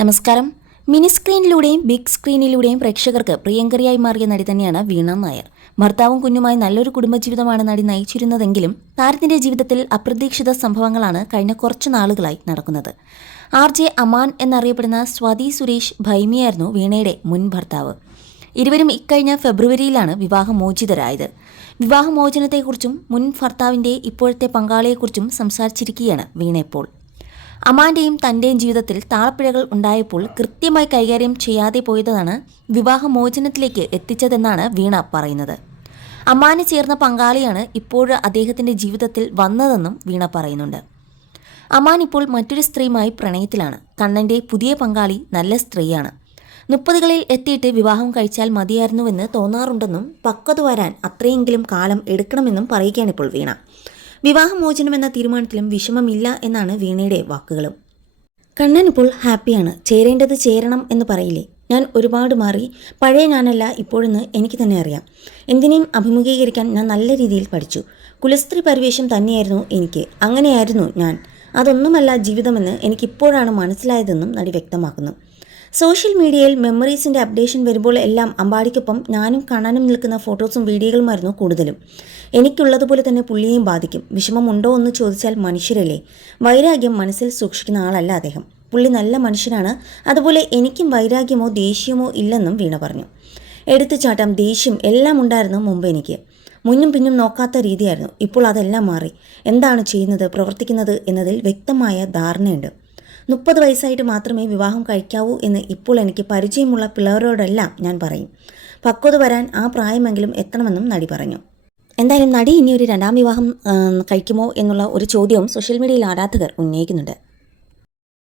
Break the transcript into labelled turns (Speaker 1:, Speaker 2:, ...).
Speaker 1: നമസ്കാരം. Mini സ്ക്രീനിലൂടെയും big സ്ക്രീനിലൂടെയും പ്രേക്ഷകർക്ക് പ്രിയങ്കരിയായി മാറിയ നടി തന്നെയാണ് വീണ നായർ. ഭർത്താവും കുഞ്ഞുമായി നല്ലൊരു കുടുംബജീവിതമാണ് നടി നയിച്ചിരുന്നതെങ്കിലും താരത്തിന്റെ ജീവിതത്തിൽ അപ്രതീക്ഷിത സംഭവങ്ങളാണ് കഴിഞ്ഞ കുറച്ചു നാളുകളായി നടക്കുന്നത്. ആർ ജെ അമാൻ എന്നറിയപ്പെടുന്ന സ്വാതി സുരേഷ് ഭൈമിയായിരുന്നു വീണയുടെ മുൻ ഭർത്താവ്. ഇരുവരും ഇക്കഴിഞ്ഞ ഫെബ്രുവരിയിലാണ് വിവാഹമോചിതരായത്. വിവാഹമോചനത്തെക്കുറിച്ചും മുൻ ഭർത്താവിന്റെ ഇപ്പോഴത്തെ പങ്കാളിയെക്കുറിച്ചും സംസാരിച്ചിരിക്കുകയാണ് വീണ ഇപ്പോൾ. അമാന്റെയും തന്റെയും ജീവിതത്തിൽ താളപ്പിഴകൾ ഉണ്ടായപ്പോൾ കൃത്യമായി കൈകാര്യം ചെയ്യാതെ പോയതാണ് വിവാഹമോചനത്തിലേക്ക് എത്തിച്ചതെന്നാണ് വീണ പറയുന്നത്. അമ്മാന് ചേർന്ന പങ്കാളിയാണ് ഇപ്പോഴ് അദ്ദേഹത്തിന്റെ ജീവിതത്തിൽ വന്നതെന്നും വീണ പറയുന്നുണ്ട്. അമാൻ ഇപ്പോൾ മറ്റൊരു സ്ത്രീയുമായി പ്രണയത്തിലാണ്. കണ്ണന്റെ പുതിയ പങ്കാളി നല്ല സ്ത്രീയാണ്. മുപ്പതുകളിൽ എത്തിയിട്ട് വിവാഹം കഴിച്ചാൽ മതിയായിരുന്നുവെന്ന് തോന്നാറുണ്ടെന്നും പക്വത വരാൻ അത്രയെങ്കിലും കാലം എടുക്കണമെന്നും പറയുകയാണ് ഇപ്പോൾ വീണ. വിവാഹമോചനം എന്ന തീരുമാനത്തിലും വിഷമമില്ല എന്നാണ് വീണയുടെ വാക്കുകളും. കണ്ണൻ ഇപ്പോൾ ഹാപ്പിയാണ്. ചേരേണ്ടത് ചേരണം എന്ന് പറയില്ലേ? ഞാൻ ഒരുപാട് മാറി. പഴയ ഞാനല്ല ഇപ്പോഴെന്ന് എനിക്ക് തന്നെ അറിയാം. എന്തിനേയും അഭിമുഖീകരിക്കാൻ ഞാൻ നല്ല രീതിയിൽ പഠിച്ചു. കുലസ്ത്രീ പരിവേഷം തന്നെയായിരുന്നു എനിക്ക്. അങ്ങനെയായിരുന്നു ഞാൻ. അതൊന്നുമല്ല ജീവിതമെന്ന് എനിക്കിപ്പോഴാണ് മനസ്സിലായതെന്നും നടി വ്യക്തമാക്കുന്നു. സോഷ്യൽ മീഡിയയിൽ മെമ്മറീസിന്റെ അപ്ഡേഷൻ വരുമ്പോൾ എല്ലാം അമ്പാടിക്കൊപ്പം ഞാനും കാണാനും നിൽക്കുന്ന ഫോട്ടോസും വീഡിയോകളുമായിരുന്നു കൂടുതലും. എനിക്കുള്ളതുപോലെ തന്നെ പുള്ളിയെയും ബാധിക്കും. വിഷമമുണ്ടോ എന്ന് ചോദിച്ചാൽ മനുഷ്യരല്ലേ. വൈരാഗ്യം മനസ്സിൽ സൂക്ഷിക്കുന്ന ആളല്ല അദ്ദേഹം. പുള്ളി നല്ല മനുഷ്യനാണ്. അതുപോലെ എനിക്കും വൈരാഗ്യമോ ദേഷ്യമോ ഇല്ലെന്നും വീണ പറഞ്ഞു. എടുത്തുചാട്ടം ദേഷ്യം എല്ലാം ഉണ്ടായിരുന്നു മുമ്പ് എനിക്ക്. മുന്നും പിന്നും നോക്കാത്ത രീതിയായിരുന്നു. ഇപ്പോൾ അതെല്ലാം മാറി. എന്താണ് ചെയ്യുന്നത് പ്രവർത്തിക്കുന്നത് എന്നതിൽ വ്യക്തമായ ധാരണയുണ്ട്. മുപ്പത് വയസ്സായിട്ട് മാത്രമേ വിവാഹം കഴിക്കാവൂ എന്ന് ഇപ്പോൾ എനിക്ക് പരിചയമുള്ള പിള്ളേരോടെല്ലാം ഞാൻ പറയും. പക്വത വരാൻ ആ പ്രായമെങ്കിലും എത്തണമെന്നും നടി പറഞ്ഞു. എന്തായാലും നടി ഇനി ഒരു രണ്ടാം വിവാഹം കഴിക്കുമോ എന്നുള്ള ഒരു ചോദ്യവും സോഷ്യൽ മീഡിയയിൽ ആരാധകർ ഉന്നയിക്കുന്നുണ്ട്.